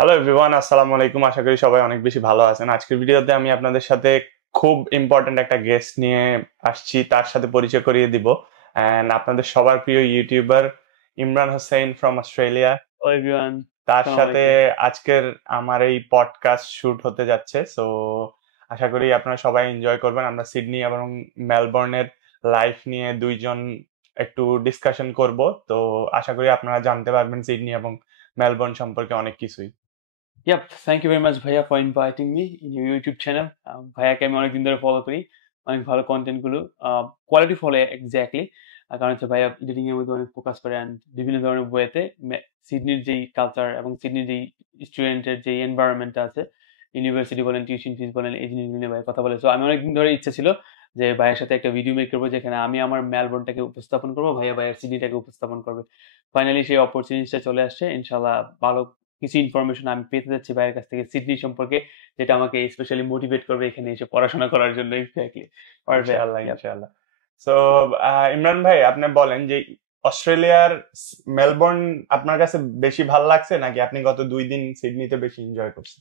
Hello everyone, আসসালামু আলাইকুম। আশা করি সবাই অনেক বেশি ভালো আছেন। আজকের ভিডিওতে আমি আপনাদের সাথে খুব ইম্পর্ট্যান্ট একটা গেস্ট নিয়ে আসছি, তার সাথে পরিচয় করিয়ে দিব। অ্যান্ড আপনাদের সবার প্রিয় YouTuber Imran Hossain from Australia, Hello everyone. তার Assalamu সাথে alaikum. আজকের আমার এই পডকাস্ট শুট হতে যাচ্ছে। সো আশা করি আপনারা সবাই এনজয় করবেন। আমরা সিডনি এবং মেলবোর্নের লাইফ নিয়ে দুইজন একটু ডিসকাশন করব। তো আশা করি আপনারা জানতে পারবেন সিডনি এবং মেলবোর্ন সম্পর্কে অনেক কিছুই। Yep, thank you very much ভাইয়া for inviting me in your YouTube channel. ভাইয়াকে আমি অনেকদিন ধরে ফলো করি, অনেক ভালো কন্টেন্ট গুলো কোয়ালিটি ফলো এক্স্যাক্টলি। কারণ হচ্ছে ভাইয়া এডিটিং এর মধ্যে অনেক ফোকাস করে অ্যান্ড বিভিন্ন ধরনের বইতে সিডনির যেই কালচার এবং সিডনির যেই স্টুডেন্টের যে এনভায়রনমেন্টটা আছে, ইউনিভার্সিটি বলেন, টিউশন ফিস বলেন, এই জিনিসগুলো নিয়ে ভাই কথা বলে। সো আমি অনেকদিন ধরে ইচ্ছা ছিল যে ভাইয়ের সাথে একটা ভিডিও মেক করবো, যেখানে আমি আমার মেলবোর্নটাকে উপস্থাপন করবো, ভাইয়া ভাইয়ের সিডনিটাকে উপস্থাপন করবে। ফাইনালি সেই অপরচুনিটিটা চলে আসছে। ইনশাল্লাহ ভালো কিছু ইনফরমেশন আমি পেতে যাচ্ছি ভাইয়ের কাছ থেকে সিডনি সম্পর্কে, যেটা আমাকে স্পেশালি মোটিভেট করবে এখানে এসে পড়াশোনা করার জন্য। এক্স্যাক্টলি। পারফেক্ট। ইনশাআল্লাহ, ইনশাআল্লাহ। সো ইমরান ভাই, আপনি বলেন যে অস্ট্রেলিয়ার মেলবোর্ন আপনার কাছে বেশি ভালো লাগছে নাকি আপনি গত 2 দিন সিডনিতে বেশি এনজয় করছেন?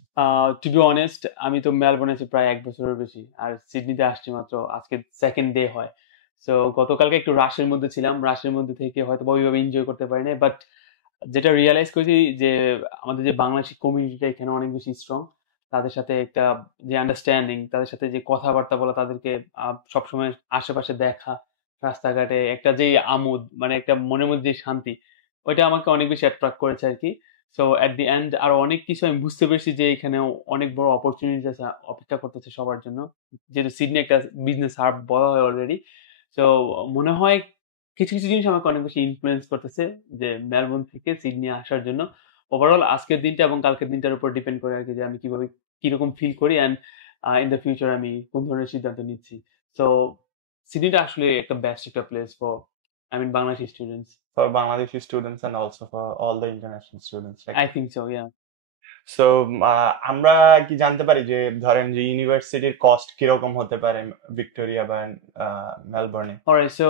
টু বি অনেস্ট, আমি তো মেলবোর্নে আছি প্রায় 1 বছরের বেশি, আর সিডনিতে আসছি মাত্র আজকে সেকেন্ড ডে হয়। সো গতকালকে একটু রাশের মধ্যে ছিলাম, রাশের মধ্যে থেকে হয়তো বা ওইভাবে এনজয় করতে পারি না, বাট যেটা রিয়েলাইজ করেছি যে আমাদের যে বাংলাদেশি কমিউনিটিটা এখানে অনেক বেশি স্ট্রং। তাদের সাথে একটা যে আন্ডারস্ট্যান্ডিং, তাদের সাথে যে কথাবার্তা বলা, তাদেরকে সবসময় আশেপাশে দেখা, রাস্তাঘাটে একটা যে আমোদ, মানে একটা মনের মধ্যে যে শান্তি, ওইটা আমাকে অনেক বেশি অ্যাট্রাক্ট করেছে আর কি। সো এট দি এন্ড আরো অনেক কিছু আমি বুঝতে পেরেছি যে এখানেও অনেক বড় অপরচুনিটি আছে, অপেক্ষা করতেছে সবার জন্য। যেহেতু সিডনি একটা বিজনেস হাব বলা হয় অলরেডি। সো মনে হয় কিছু কিছু জিনিস আমাকে অনেক বেশি ইনফ্লুয়েন্স করতেছে যে মেলবোর্ন থেকে সিডনি আসার জন্য। ওভারঅল আজকের দিনটা এবং কালকের দিনটার উপর ডিপেন্ড করে আর কি, যে আমি কিভাবে কিরকম ফিল করি অ্যান্ড ইন দ্য ফিউচার আমি কোন ধরনের সিদ্ধান্ত নিচ্ছি। সো সিডনিটা আসলে একটা বেস্ট একটা place for Bangladeshi students. For Bangladeshi students and also for all the international students, right? I think so, yeah. So আমরা কি জানতে পারি যে ধরেন যে ইউনিভার্সিটির কস্ট কিরকম হতে পারে ভিক্টোরিয়া বা মেলবোর্নে? অলরাইট, সো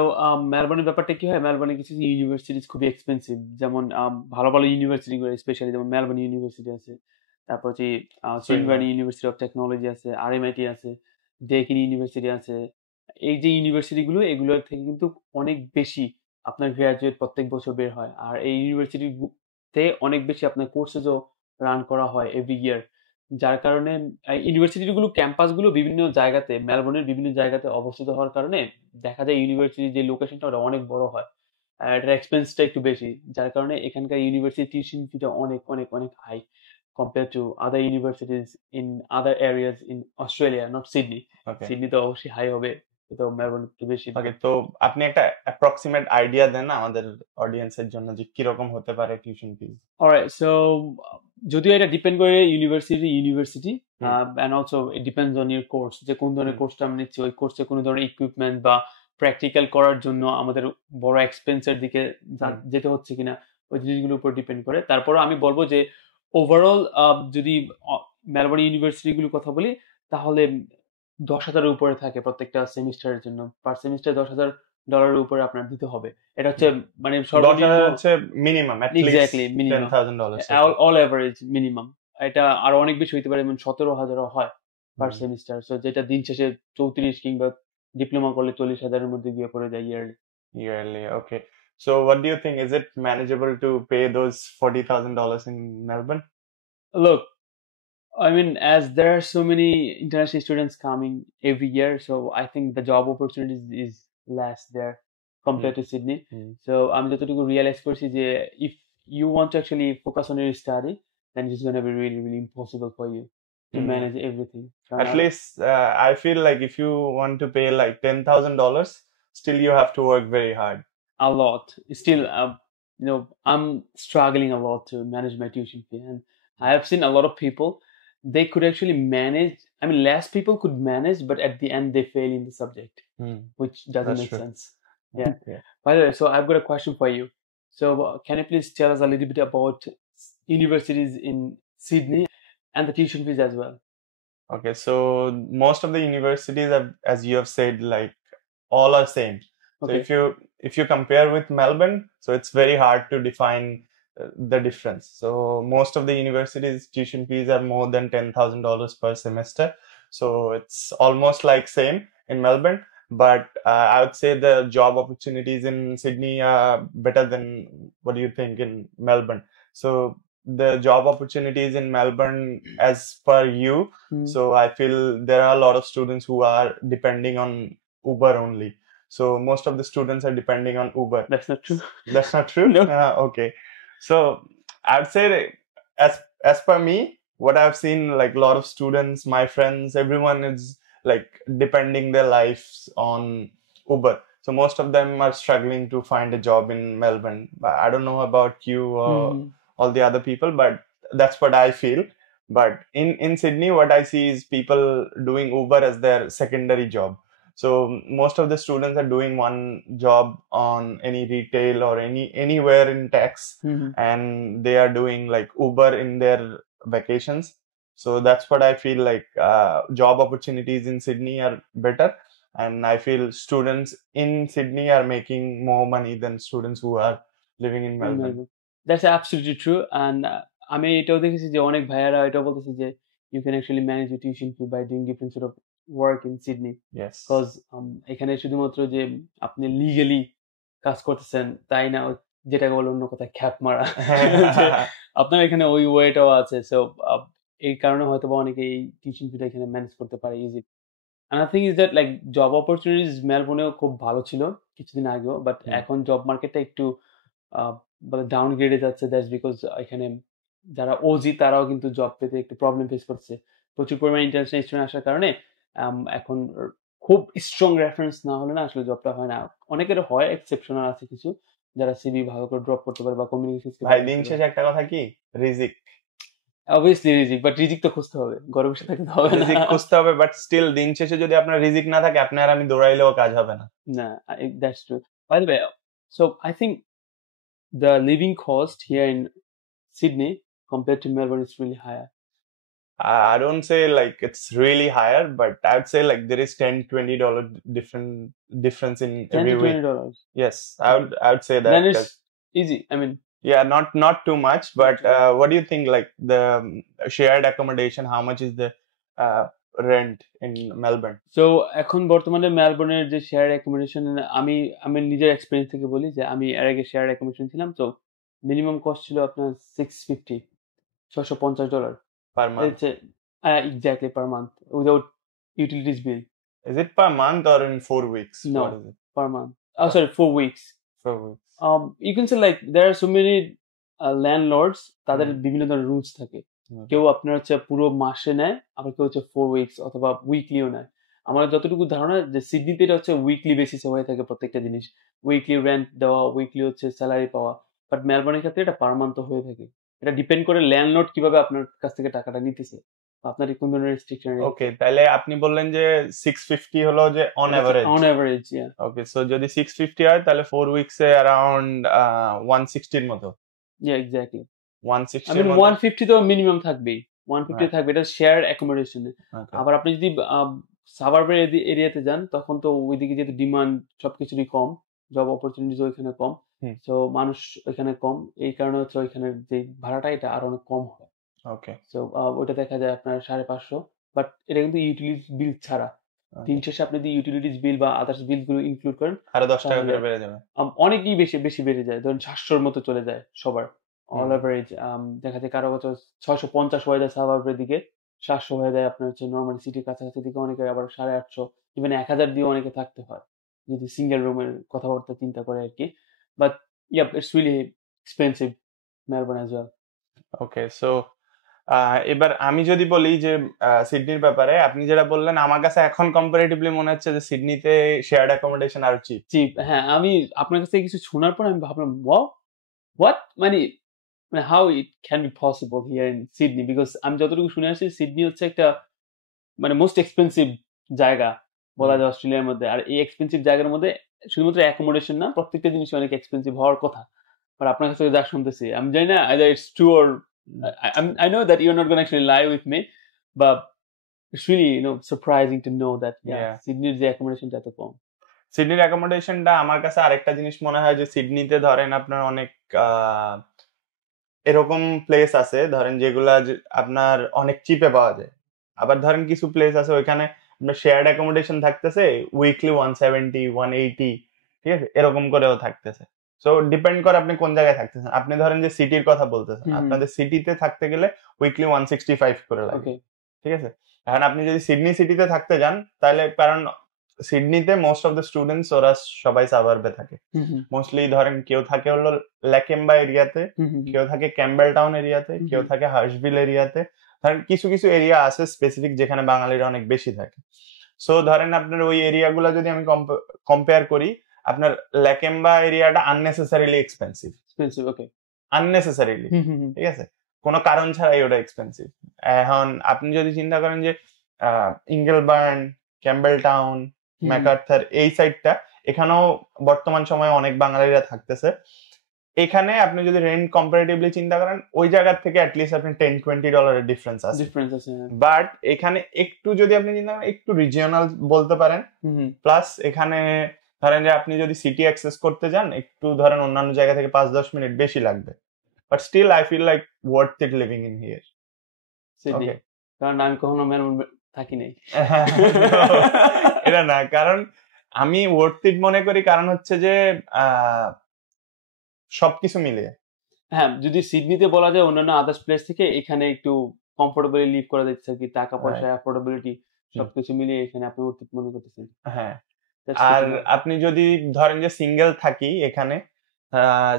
মেলবোর্নের ব্যাপারটা কি হয়, মেলবোর্নে কিছু ইউনিভার্সিটিজ খুবই এক্সপেন্সিভ। যেমন ভালো ভালো ইউনিভার্সিটি গুলো, স্পেশালি যেমন মেলবোর্ন ইউনিভার্সিটি আছে, তারপর হচ্ছে Swinburne Swinburne. University of technology আছে, আরএমআইটি আছে, ডেকিন ইউনিভার্সিটি আছে। এই যে ইউনিভার্সিটি গুলো, এগুলোর থেকে কিন্তু অনেক বেশি আপনার গ্রাজুয়েট প্রত্যেক বছর বের হয়। আর এই ইউনিভার্সিটি তে অনেক বেশি আপনার কোর্সেসও রান করা হয় এভরি ইয়ার। যার কারণে ইউনিভার্সিটি গুলো, ক্যাম্পাস গুলো বিভিন্ন জায়গাতে, মেলবোর্নের বিভিন্ন জায়গাতে অবস্থিত হওয়ার কারণে দেখা যায় ইউনিভার্সিটির যে লোকেশনটা ওটা অনেক বড় হয়, আর এটার এক্সপেন্সটা একটু বেশি। যার কারণে এখানকার ইউনিভার্সিটি টিউশন ফিটা অনেক অনেক অনেক high compare to other universities in other areas in Australia, not Sydney. Okay. Sydney তো অবশ্যই হাই হবে, তো মেলবোর্ন একটু বেশি ওকে, দাম। তো আপনি একটা অ্যাপ্রক্সিমেট আইডিয়া দেন আমাদের অডিয়েন্সের জন্য যে কিরকম হতে পারে টিউশন ফিস? অলরাইট, সো যদিও এটা ডিপেন্ড করে university university, hmm. And also it depends on your course, যে কোন ধরনের হুম। কোর্সটা আমি নিচ্ছি, ওই কোর্সে কোনো ধরনের ইকুইপমেন্ট বা প্র্যাকটিক্যাল করার জন্য আমাদের বড় এক্সপেন্সের দিকে হুম। যেতে হচ্ছে কিনা, ওই জিনিসগুলোর উপর ডিপেন্ড করে। তারপরও আমি বলবো যে ওভারঅল যদি মেলবোর্ন ইউনিভার্সিটিগুলোর কথা বলি, তাহলে 10,000-এর উপরে থাকে প্রত্যেকটা সেমিস্টারের জন্য। পার সেমিস্টার $10,000 উপরে আপনার দিতে হবে। এটা হচ্ছে হুম। মানে 10,000 সর্বনিম্ন। হচ্ছে minimum, at least exactly, minimum. $10,000। Okay. All average minimum. এটা আরো অনেক বেশি হইতে পারে, যেমন 17,000ও হয় পার হুম। সেমিস্টার। সো যেটা দিন শেষে 34 কিংবা ডিপ্লোমা করলে 40,000-এর মধ্যে গিয়ে পড়ে যায় yearly. Yearly, okay. So what do you think? Is it manageable to pay those $40,000 in Melbourne? Look, as there are so many international students coming every year, so I think the job opportunities is less there Hmm. compared to Sydney. Hmm. So আমি যতটুকু realise করছি যে if you want to actually focus on your study, then it's going to be really really impossible for you to Hmm. manage everything. At least I feel like if you want to pay like $10,000, still you have to work very hard. A lot. Still, I'm struggling a lot to manage my tuition fee, and I have seen a lot of people. They could actually manage. Less people could manage, but at the end they fail in the subject, Hmm. which doesn't That's make true. sense. Yeah. Yeah. By the way, so I've got a question for you. So, can you please tell us a little bit about universities in Sydney and the tuition fees as well? Okay, so most of the universities have, as you have said, like all are same. So Okay. if you compare with Melbourne, so it's very hard to define the difference. So most of the universities tuition fees are more than $10,000 per semester. So it's almost like same in Melbourne, but I would say the job opportunities in Sydney are better than what do you think in Melbourne. So the job opportunities in Melbourne as per you. So I feel there are a lot of students who are depending on Uber only. So most of the students are depending on Uber. That's not true. That's not true? No. Okay. So I'd say as per me, what I've seen, like a lot of students, my friends, everyone is like depending their lives on Uber. So most of them are struggling to find a job in Melbourne. But I don't know about you or all the other people, but that's what I feel. But in Sydney, what I see is people doing Uber as their secondary job. So most of the students are doing one job on any retail or anywhere in tax, and they are doing like Uber in their vacations. So that's what I feel like. Job opportunities in Sydney are better, and I feel students in Sydney are making more money than students who are living in Melbourne. That's absolutely true. And আমি এটাও দেখেছি যে অনেক ভাইয়ারা এটাও বলতেছে যে you can actually manage your tuition fee by doing different sort of work in Sydney. Yes. Because এখানে শুধুমাত্র যে আপনি লিগালি কাজ করতেছেন তাই না, যেটাকে বলে অন্য কথায় খ্যাপ মারা, আপনার এখানে ওই ওয়েটাও আছে। সো এই কারণে হয়তো বা অনেকে এই টিউশন ফিটা এখানে ম্যানেজ করতে পারে easy. Another thing is that like job opportunities মেলবোর্নেও খুব ভালো ছিল কিছুদিন আগেও, বাট এখন জব মার্কেটটা একটু ডাউনগ্রেডে যাচ্ছে। দ্যাটস বিকজ এখানে যারা ওজি তারাও কিন্তু জব পেতে একটু প্রবলেম ফেস করছে। প্রচুর পরিমাণে ইন্টারন্যাশনাল স্টুডেন্ট আসার কারণে এখন খুব স্ট্রং রেফারেন্স না হলে না আসলে জবটা হয় না। অনেকের হয়, এক্সেপশনাল আছে কিছু যারা সিভি ভালো করে ড্রপ করতে পারে বা কমিউনিকেশন স্কিল। ভাই দিন শেষে একটা কথা কি, রিজিক। অবভিয়াসলি রিজিক, বাট রিজিক তো খুঁজতে হবে, ঘরে বসে থাকতে হবে না। রিজিক খুঁজতে হবে, বাট স্টিল দিন শেষে যদি আপনার রিজিক না থাকে, আপনি আর আমি দৌড়াইলেও কাজ হবে না। না, that's true. By the way, so I think the living cost here in Sydney compared to Melbourne is really higher. I don't say like it's really higher, but I'd say like there is $10-20 difference in every week. $10-20. Yes, I would say that. Then it's easy. I mean, yeah, not too much, but what do you think? Like the shared accommodation, how much is the rent in Melbourne? So এখন বর্তমানে মেলবোর্নের যে share accommodation, আমি নিজের experience থেকে বলি যে আমি এর আগে শেয়ার অ্যাকোমোডেশন ছিলাম। তো মিনিমাম কস্ট ছিল আপনার $650 per month. Exactly, per month without utilities bill. Is it per month or in 4 weeks? No, what is it? Per month. Oh, sorry, 4 weeks. 4 weeks. You can say like there are so many landlords, তাদের বিভিন্ন ধরনের rules থাকে। কেউ আপনার হচ্ছে পুরো মাসে নেয়, আবার কেউ হচ্ছে 4 weeks অথবা উইকলিও নেয়। আমার যতটুকু ধারণা যে সিডনিতে এটা হচ্ছে উইকলি বেসিসে হয়ে থাকে প্রত্যেকটা জিনিস, উইকলি রেন্ট দেওয়া, উইকলি হচ্ছে স্যালারি পাওয়া। বাট মেলবোর্নের ক্ষেত্রে এটা পার মান্থ হয়ে থাকে। এটা ডিপেন্ড করে ল্যান্ডলর্ড কিভাবে আপনার কাছ থেকে টাকাটা নিতেছে, আপনার কোন ধরনের রেস্ট্রিকশন। ওকে, তাহলে আপনি বললেন যে 650 হলো যে on average. Yeah. Okay, so যদি 650 হয় তাহলে 4 উইকসে अराउंड 160 এর মতো। ইয়া, এক্স্যাক্টলি 160 I mean 150 তো মিনিমাম থাকবেই, 150 থাকবে, এটা শেয়ার অ্যাকোমোডেশনে। আবার আপনি যদি সাবারবের এরিয়াতে যান তখন তো ওইদিকে যেহেতু ডিমান্ড সবকিছুরই কম, জব অপরচুনিটিস ওইখানে কম, সো মানুষ ওইখানে কম, এই কারণে হচ্ছে ওইখানে যে ভাড়াটা এটা আরো অনেক কম হয়। ওকে, সো ওইটা দেখা যায় আপনার 550, বাট এটা কিন্তু ইউটিলিটিস বিল ছাড়া। দিন শেষে আপনি যদি ইউটিলিটিস বিল বা আদার্স বিল গুলো ইনক্লুড করেন আরো 10 টাকা করে বেড়ে যাবে, অনেকই বেশি বেড়ে যায়। ধরুন 700-র মতো চলে যায় সবার অল এভারেজ। দেখা যায় কারো বছর 650 হয়ে যায় সাবারের দিকে, 700 হয়ে যায় আপনার হচ্ছে নর্মালি সিটির কাছাকাছি দিকে, অনেকে আবার 850 ইভেন 1000 দিয়ে অনেকে থাকতে হয় যদি সিঙ্গেল রুমের কথাবার্তা চিন্তা করে আর কি। But yeah, it's really expensive Melbourne as well. Okay, so এবার আমি যদি বলি যে সিডনির ব্যাপারে আপনি যেটা বললেন, আমার কাছে এখন কম্পারেটিভলি মনে হচ্ছে যে সিডনিতে শেয়ার্ড অ্যাকোমোডেশন আর চিপ। হ্যাঁ, আমি আপনার কাছে কিছু শোনার পর আমি ভাবলাম হোয়াট, মানে how it can be possible here in Sydney, because আমি যতটুকু শুনে আসছি সিডনি হচ্ছে একটা মানে মোস্ট এক্সপেন্সিভ জায়গা বলা যায় অস্ট্রেলিয়ার মধ্যে। আর এই এক্সপেন্সিভ জায়গার মধ্যে শুধুমাত্র অ্যাকোমোডেশন না, প্রত্যেকটা জিনিস অনেক এক্সপেন্সিভ হওয়ার কথা। বাট আপনার কাছে যা শুনতেছি আমি জানি না either it's true or I know that you're not going to actually lie with me, but it's really surprising to know that সিডনির যে অ্যাকোমোডেশনটা এত কম। সিডনির অ্যাকোমোডেশনটা আমার কাছে আরেকটা জিনিস মনে হয় যে সিডনিতে ধরেন আপনার অনেক এরকম প্লেস আছে ধরেন যেগুলা আপনার অনেক চিপে পাওয়া যায়, আবার ধরেন কিছু প্লেস আছে ওইখানে আপনার শেয়ার্ড অ্যাকোমোডেশন থাকতেছে উইকলি 170 180, ঠিক আছে, এরকম করেও থাকতেছে। সো ডিপেন্ড করে আপনি কোন জায়গায় থাকতেছেন। আপনি ধরেন যে সিটির কথা বলতেছেন, আপনাদের সিটিতে থাকতে গেলে উইকলি 165 করে লাগে, ঠিক আছে। এখন আপনি যদি সিডনি সিটিতে থাকতে যান তাহলে, কারণ সিডনিতে মোস্ট অফ দ্য স্টুডেন্টস ওরা সবাই সাবারবে থাকে, মোস্টলি ধরেন কেউ থাকে হলো ল্যাকেম্বা এরিয়াতে, কেউ থাকে ক্যাম্বেল টাউন এরিয়াতে, কেউ থাকে হার্শভিল এরিয়াতে। ধরেন কিছু কিছু এরিয়া আছে স্পেসিফিক যেখানে বাঙালিরা অনেক বেশি থাকে। সো ধরেন আপনার ওই এরিয়াগুলো যদি আমি কম্পেয়ার করি, আপনার ল্যাকেম্বা এরিয়াটা আননেসেসারিলি এক্সপেন্সিভ, আননেসেসারিলি, ঠিক আছে, কোনো কারণ ছাড়াই ওটা এক্সপেন্সিভ। এখন আপনি যদি চিন্তা করেন যে ইঙ্গেলবার্ন, ক্যাম্বেল টাউন, ম্যাকার্থার এই সাইডটা, এখানেও বর্তমান সময়ে অনেক বাঙালিরা থাকতেছে। এখানে আপনি যদি রেন্ট কম্পারেটিভলি চিন্তা করেন ওই জায়গার থেকে অ্যাটলিস্ট আপনি $10-20 ডিফারেন্স আছে। বাট এখানে একটু যদি আপনি চিন্তা করেন একটু রিজিওনাল বলতে পারেন, প্লাস এখানে ধরেন যে আপনি যদি সিটি অ্যাক্সেস করতে যান একটু ধরেন অন্যান্য জায়গা থেকে 5-10 মিনিট বেশি লাগবে, but still I feel like worth it living in here. Okay, কারণ আমি কখনো মেলবোর্ন থাকি নাই। এটা না, কারণ আমি ওয়ার্থ ইট মনে করি কারণ হচ্ছে যে সবকিছু মিলিয়ে। হ্যাঁ, যদি সিডনিতে বলা যায় অন্যান্য আদার্স প্লেস থেকে এখানে একটু কমফোর্টেবলি লিভ করা যাচ্ছে কি, টাকা পয়সা, অ্যাফোর্ডেবিলিটি সবকিছু মিলিয়ে এখানে আপনি ওয়ার্থ ইট মনে করতেছেন। হ্যাঁ, আর আপনি যদি ধরেন যে সিঙ্গেল থাকি এখানে,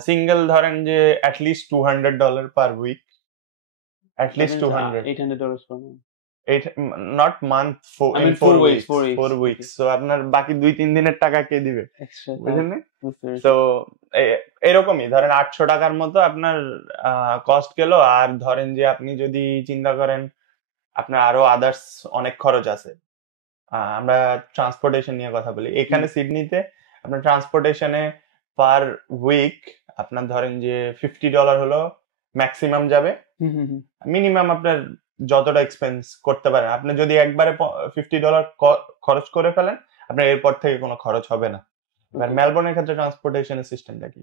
সিঙ্গেল ধরেন যে at least $200 per week, at least $800 per month, not month, in 4 weeks। So আপনার বাকি 2-3 দিনের টাকা কে দিবে, বুঝলেন? তো এরকমই ধরেন $800 মতো আপনার কস্ট গেল। আর ধরেন যে আপনি যদি চিন্তা করেন আপনার আরো আদার্স অনেক খরচ আছে, আমরা ট্রান্সপোর্টেশন নিয়ে কথা বলি, এখানে সিডনিতে আপনার ট্রান্সপোর্টেশনে পার উইক আপনার ধরেন যে $50 হলো ম্যাক্সিমাম যাবে, মিনিমাম আপনার যতটা এক্সপেন্স করতে পারেন। আপনি যদি একবারে $50 খরচ করে ফেলেন আপনার এরপর থেকে কোনো খরচ হবে না। মেলবোর্নের ক্ষেত্রে ট্রান্সপোর্টেশনের সিস্টেমটা কি?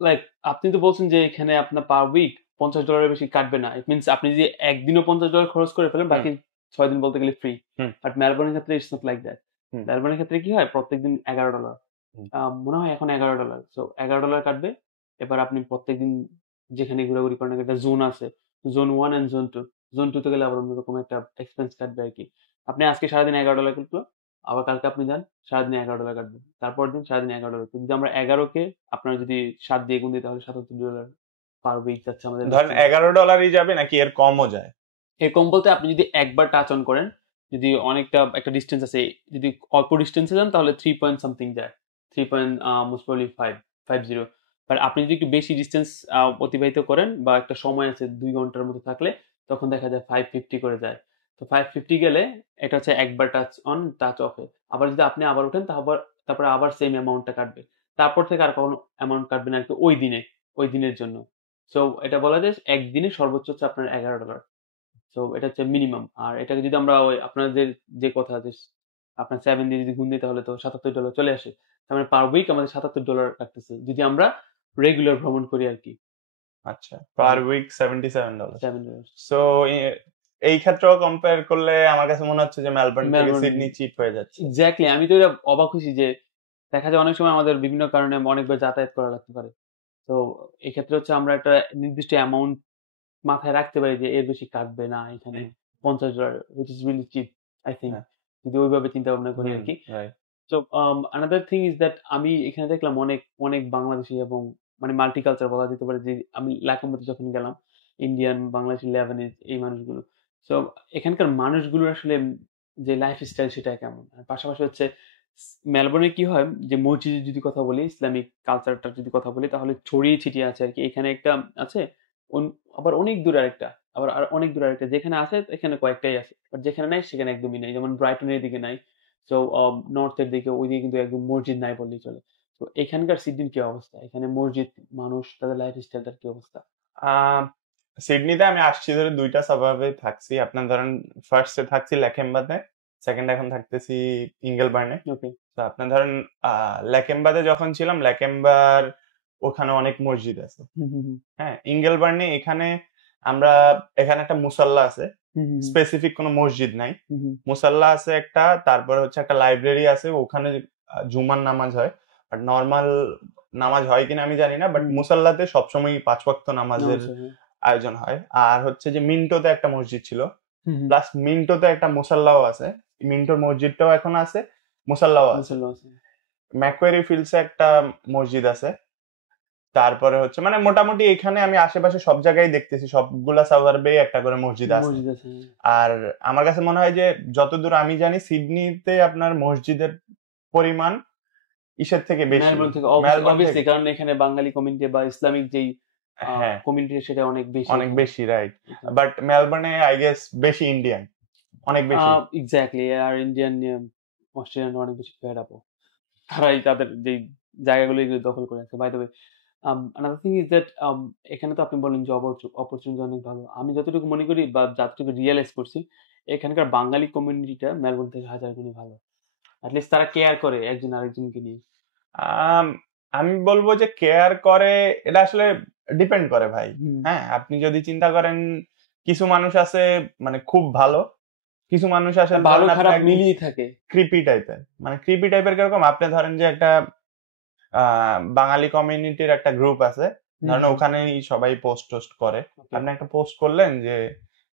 লাইক আপনি তো বলছেন যে এখানে আপনার পার উইক $50 বেশি কাটবে না, ইট মিনস আপনি যদি একদিনও $50 খরচ করে ফেলেন বাকি 6 দিন বলতে গেলে ফ্রি। বাট মেলবোর্নের ক্ষেত্রে ইটস নট লাইক দ্যাট। মেলবোর্নের ক্ষেত্রে কি হয়, প্রত্যেকদিন $11, মনে হয় এখন $11। সো $11 কাটবে। এবার আপনি প্রত্যেকদিন যেখানে ঘোরাঘুরি করেন একটা জোন আছে, জোন 1 এন্ড জোন 2, জোন 2 তে গেলে আবার অন্যরকম একটা এক্সপেন্স কাটবে আর কি। আপনি আজকে সারাদিন $11 কাটলো, আবার কালকে আপনি যান সারাদিন $11 কাটবে, তারপর দিন সারাদিন $11। যদি আমরা 11কে আপনার যদি 7 দিয়ে গুণ দিই তাহলে $77 পার উইক যাচ্ছে আমাদের। ধরেন $11 যাবে নাকি এর কমও যায়? এর কম বলতে আপনি যদি একবার টাচ অন করেন, যদি অনেকটা একটা ডিস্টেন্স আছে, যদি অল্প ডিস্টেন্সে যান তাহলে 3 পয়েন্ট সামথিং যায়, 3 পয়েন্ট মোস্ট প্রবাবলি 50। বাট আপনি যদি একটু বেশি ডিস্টেন্স অতিবাহিত করেন বা একটা সময় আছে 2 ঘন্টার মতো থাকলে তখন দেখা যায় 550 করে যায়। তো 550 গেলে এটা হচ্ছে একবার টাচ অন টাচ অফে। আবার যদি আপনি আবার ওঠেন তারপরে আবার সেম অ্যামাউন্টটা কাটবে, তারপর থেকে আর কোনো অ্যামাউন্ট কাটবে না, একটু ওই দিনের জন্য। সো এটা বলা যায় একদিনে সর্বোচ্চ হচ্ছে আপনার $11। তো এটা হচ্ছে মিনিমাম। আর এটাকে যদি আমরা ওই আপনাদের যে কথা যে আপনার 7 দিয়ে যদি গুণ দিই তাহলে তো $77 চলে আসে। তার মানে পার উইক আমাদের $77 কাটতেছে যদি আমরা রেগুলার ভ্রমণ করি আর কি। আচ্ছা, পার উইক $77। $7। সো এই ক্ষেত্রেও কম্পেয়ার করলে আমার কাছে মনে হচ্ছে যে মেলবোর্ন থেকে সিডনি চিপ হয়ে যাচ্ছে। এক্স্যাক্টলি, আমি তো এটা অবাক হয়েছি যে দেখা যায় অনেক সময় আমাদের বিভিন্ন কারণে অনেকবার যাতায়াত করা লাগতে পারে। তো এই ক্ষেত্রে হচ্ছে আমরা একটা নির্দিষ্ট অ্যামাউন্ট মাথায় রাখতে পারি যে এর বেশি কাটবে না এখানে $50, which is really cheap, I think, যদি ওইভাবে চিন্তা ভাবনা করি আর কি। So another thing is that আমি এখানে দেখলাম অনেক বাংলাদেশি এবং মানে মাল্টিকালচার বলা যেতে পারে, যে আমি লাকাম্বাতে যখন গেলাম ইন্ডিয়ান, বাংলাদেশি, লেবানিজ এই মানুষগুলো। সো এখানকার মানুষগুলোর আসলে যে লাইফস্টাইল সেটা কেমন। আর পাশাপাশি হচ্ছে মেলবোর্নে কি হয় যে মসজিদের যদি কথা বলি, ইসলামিক কালচারটার যদি কথা বলি তাহলে ছড়িয়ে ছিটিয়ে আছে আর কি। এখানে একটা আছে, আবার অনেক দূরে আরেকটা, আবার আর অনেক দূরে আরেকটা, যেখানে আছে এখানে কয়েকটাই আছে, বাট যেখানে নাই সেখানে একদমই নাই। যেমন ব্রাইটনের দিকে নাই, তো নর্থের দিকে ওইদিকে কিন্তু একদম মসজিদ নাই বললেই চলে। তো এখানকার সিডনির কি অবস্থা, এখানে মসজিদ, মানুষ, তাদের লাইফস্টাইলটার কি অবস্থা? সিডনিতে আমি আসছি ধরে 2টা সাবাবে থাকছি। আপনার ধরেন ফার্স্টে থাকছি ল্যাকেম্বাতে, সেকেন্ড এখন থাকতেছি ইঙ্গেলবার্নে। ওকে, তো আপনার ধরেন ল্যাকেম্বাতে যখন ছিলাম, ল্যাকেম্বার ওখানে অনেক মসজিদ আছে। হুম হুম হুম হ্যাঁ, ইঙ্গেলবার্নে এখানে এখানে একটা মুসাল্লা আছে, হুম হুম স্পেসিফিক কোনো মসজিদ নাই। হুম হুম মুসাল্লা আছে একটা, তারপরে হচ্ছে একটা লাইব্রেরি আছে, ওখানে জুমার নামাজ হয়। বাট নর্মাল নামাজ হয় কিনা আমি জানি না, বাট হুম। মুসাল্লাতে সবসময় 5 ওয়াক্ত নামাজের নমস্কার, হ্যাঁ। আয়োজন হয়। আর হচ্ছে যে মিন্টোতে একটা মসজিদ ছিল, হুম হুম প্লাস মিন্টোতে একটা মুসাল্লাও আছে। মিন্টোর মসজিদটাও এখন আছে, মুসাল্লাও আছে। মুসলমান আছে। ম্যাকোয়ারি ফিল্ডসে একটা মসজিদ আছে। তারপরে হচ্ছে মানে মোটামুটি এখানে আমি আশেপাশে সব জায়গায় দেখতেছি সবগুলা সাবারবে একটা করে মসজিদ আছে। মসজিদ আছে, হ্যাঁ। আর আমার কাছে মনে হয় যে যতদূর আমি জানি সিডনিতে আপনার মসজিদের পরিমাণ ইসের থেকে বেশি, মেলবোর্ন থেকে মেলবোর্ন অবভিয়াসলি, থেকে। কারণ এখানে বাঙালি কমিউনিটি বা ইসলামিক যেই হ্যাঁ, কমিউনিটি সেটা অনেক বেশি অনেক এখানে। বেশি, রাইট। বাট মেলবোর্নে আই গেস বেশি ইন্ডিয়ান, অনেক বেশি। এক্স্যাক্টলি, আর ইন্ডিয়ান অস্ট্রেলিয়ান অনেক বেশি ফেড আপ, তারাই তাদের যে জায়গাগুলো এগুলো দখল করে আছে। By the way, another thing is that এখানে তো আপনি বললেন জব অপরচুনিটি অনেক ভালো। আমি যতটুকু মনে করি বা যতটুকু রিয়েলাইজ করছি, এখানকার বাঙালি কমিউনিটিটা মেলবোর্ন থেকে হাজার গুণে ভালো। অ্যাটলিস্ট তারা কেয়ার করে একজন আরেকজনকে নিয়ে। আম, আমি বলবো যে কেয়ার করে, এটা আসলে ডিপেন্ড করে ভাই। হুম। হ্যাঁ, আপনি যদি চিন্তা করেন কিছু মানুষ আছে মানে খুব ভালো, কিছু মানুষ আছে ভালো ধরেন খারাপ আপনার মিলিয়ে থাকে। ক্রিপি টাইপের। মানে ক্রিপি টাইপের কিরকম, আপনি ধরেন যে একটা বাঙালি কমিউনিটির একটা গ্রুপ আছে, ধরেন ওখানেই সবাই পোস্ট টোস্ট করে। Okay. আপনি একটা পোস্ট করলেন যে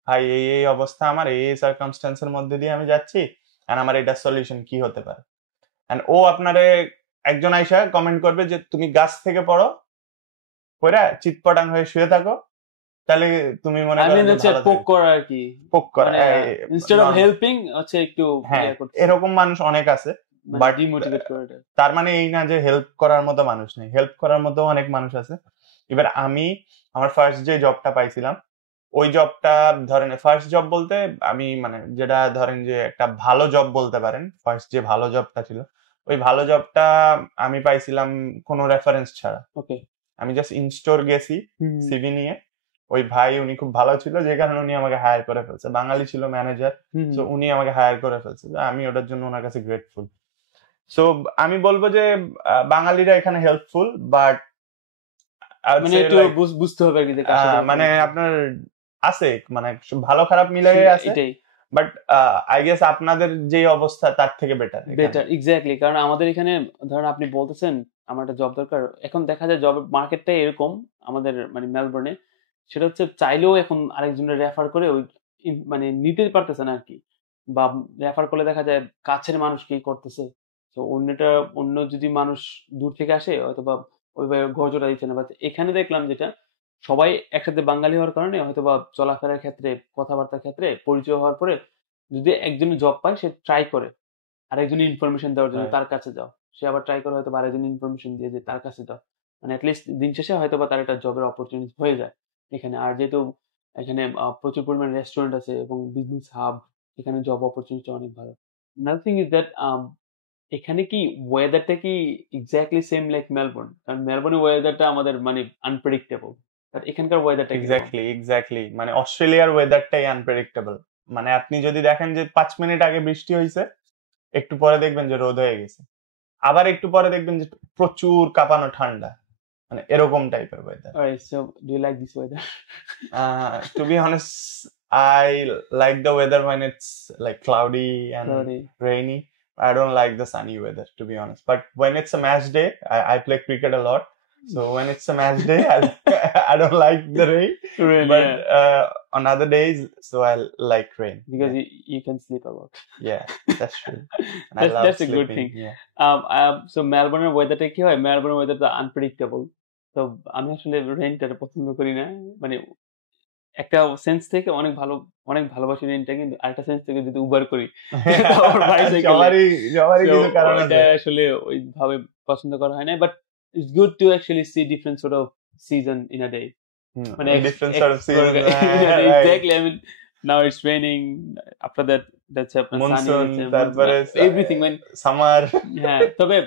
ভাই এই এই অবস্থা আমার, এই সার্কামস্টেন্সের মধ্যে দিয়ে আমি যাচ্ছি, আর আমার এটা সলিউশন কি হতে পারে। এন্ড ও আপনারে একজন আইসা কমেন্ট করবে যে তুমি গাছ থেকে পড়ো, পড়া চিৎপটাং হয়ে শুয়ে থাকো, তাহলে তুমি মনে I করেন mean যে হচ্ছে ভালো পোক থাকবে। করা আর কি। পোক করা, মানে ইনস্টেড অফ normal। হেল্পিং হচ্ছে একটু হ্যাঁ, ইয়া করছে, এরকম মানুষ অনেক আছে। মানে বাট ডিমোটিভেট করে দেয়। তার মানে এই না যে হেল্প করার মতো মানুষ নেই, হেল্প করার মতো অনেক মানুষ আছে। এবার আমি আমার ফার্স্ট যে জবটা পাইছিলাম, ওই জবটা ধরেন ফার্স্ট জব বলতে আমি মানে যেটা ধরেন যে একটা ভালো জব বলতে পারেন, ফার্স্ট যে ভালো জবটা ছিল, ওই ভালো জবটা আমি পাইছিলাম কোনো রেফারেন্স ছাড়া। ওকে। আমি জাস্ট ইনস্টোর গেছি সিভি নিয়ে, ওই ভাই উনি খুব ভালো ছিল যে কারণে উনি আমাকে হায়ার করে ফেলছে, বাঙালি ছিল ম্যানেজার, তো উনি আমাকে হায়ার করে ফেলছে, আমি ওটার জন্য ওনার কাছে গ্রেটফুল। সো আমি বলবো যে বাঙালিরা এখানে হেল্পফুল, বাট মানে একটু বুঝতে হবে আর কি যে কার সাথে মানে আপনার আছে মানে ভালো খারাপ মিলাই আছে, এটাই বাট আই গেস আপনাদের যে অবস্থা তার থেকে বেটার। Better, exactly. কারণ আমাদের এখানে ধরেন আপনি বলতেছেন আমার একটা জব দরকার, এখন দেখা যায় জব মার্কেটটাই এরকম আমাদের মানে মেলবোর্নে, সেটা হচ্ছে চাইলেও এখন আরেকজনের রেফার করে ওই মানে নিতে পারতেছে না আর কি, বা রেফার করলে দেখা যায় কাছের মানুষ কি করতেছে, তো অন্য যদি মানুষ দূর থেকে আসে হয়তো বা ওইভাবে ঘরজোড়া দিচ্ছে না। বাট এখানে দেখলাম যেটা, সবাই একসাথে বাঙালি হওয়ার কারণে হয়তো বা চলাফেরার ক্ষেত্রে, কথাবার্তার ক্ষেত্রে পরিচয় হওয়ার পরে যদি একজনের জব পায় সে ট্রাই করে আরেকজন ইনফরমেশন দেওয়ার জন্য তার কাছে যাও, সে আবার ট্রাই করে হয়তো আরেকজন ইনফরমেশন দিয়ে যে তার কাছে যাও, মানে অ্যাটলিস্ট দিন শেষে হয়তো বা তার একটা জবের অপরচুনিটি হয়ে যায় এখানে। আর যেহেতু এখানে প্রচুর পরিমাণে রেস্টুরেন্ট আছে এবং বিজনেস হাব, এখানে জব অপরচুনিটি অনেক ভালো। নাথিং থিং ইজ দ্যাট এখানে কি ওয়েদারটা কি এক্স্যাক্টলি সেম লাইক মেলবোর্ন? কারণ মেলবোর্নের ওয়েদারটা আমাদের মানে আনপ্রেডিক্টেবল, বাট এখানকার ওয়েদারটা কি? এক্স্যাক্টলি মানে অস্ট্রেলিয়ার ওয়েদারটাই আনপ্রেডিক্টেবল। মানে আপনি যদি দেখেন যে 5 মিনিট আগে বৃষ্টি হয়েছে, একটু পরে দেখবেন যে রোদ হয়ে গেছে, আবার একটু পরে দেখবেন যে প্রচুর কাঁপানো ঠান্ডা, মানে এরকম টাইপের weather. Alright, so do you like this weather? To be honest, I like the weather when it's like cloudy and Cloudy. rainy. I don't like the sunny weather, to be honest. But when it's a match day, I play cricket a lot. So when it's a match day, I don't like the rain. Rain, But yeah. on other days, so I like rain. Because you can sleep a lot. Yeah, that's true. And I love That's a good sleeping. thing. Yeah. So মেলবোর্নের ওয়েদারটা কি হয়? মেলবোর্নের ওয়েদারটা unpredictable. তো আমি আসলে রেইনটা পছন্দ করি না। মানে একটা সেন্স থেকে অনেক ভালোবাসি রেইনটা, কিন্তু আরেকটা সেন্স থেকে যদি উবার করি তারপর বাইসাইকেলে, সবারই কিছু কারণ আছে। এটা আসলে ওইভাবে পছন্দ করা হয় না। But it's good to actually see different sort of season in a day. মানে different sort of seasons. Exactly. I mean, now it's raining. After that, that's sunny. Monsoon, তারপরে everything. When summer. হ্যাঁ, তবে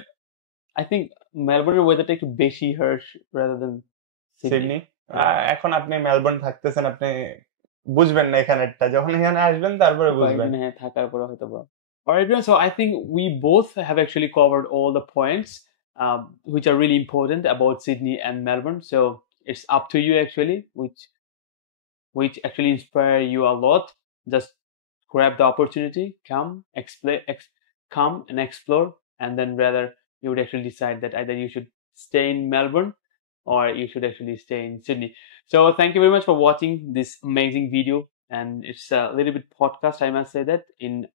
I think মেলবোর্নের ওয়েদারটা একটু বেশি harsh rather than Sydney. এখন আপনি Melbourne থাকতেছেন, আপনি বুঝবেন না এখানেরটা, যখন এখানে আসবেন তারপরে বুঝবেন। হ্যাঁ, থাকার পরে হয়তো বা। Alright, so I think we both have actually covered all the points. which are really important about Sydney and Melbourne. So it's up to you actually, which actually inspire you a lot. Just grab the opportunity, come and explore, and then rather you would actually decide that either you should stay in Melbourne or you should actually stay in Sydney. So thank you very much for watching this amazing video, and it's a little bit podcast, I must say that, in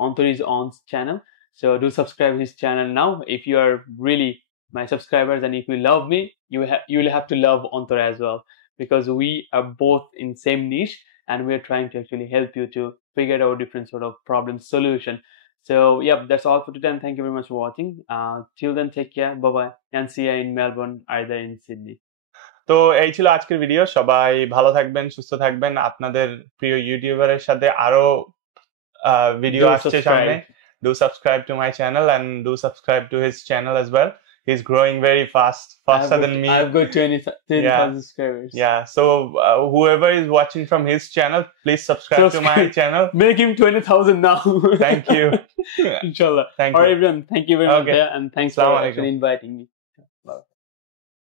Anthor is On's channel. So do subscribe his channel now if you are really my subscribers, and if you love me, you will have to love Anthor as well, because we are both in same niche and we're trying to actually help you to figure out different sort of problem solution. So yeah, that's all for today, and thank you very much for watching. Till then, take care, bye bye, and see you in Melbourne, either in Sydney. তো এই ছিল আজকের video. সবাই ভালো থাকবেন, সুস্থ থাকবেন। আপনাদের প্রিয় ইউটিউবারের সাথে আরো ভিডিও আসছে সামনে। Do subscribe to my channel and do subscribe to his channel as well. He's growing very faster than me. I've got 20,000 subscribers. Yeah, so whoever is watching from his channel, please subscribe to my channel. Make him 20,000 now. Thank you. Inshallah. Thank you. All right, everyone. Thank you very much, and thanks for actually inviting me.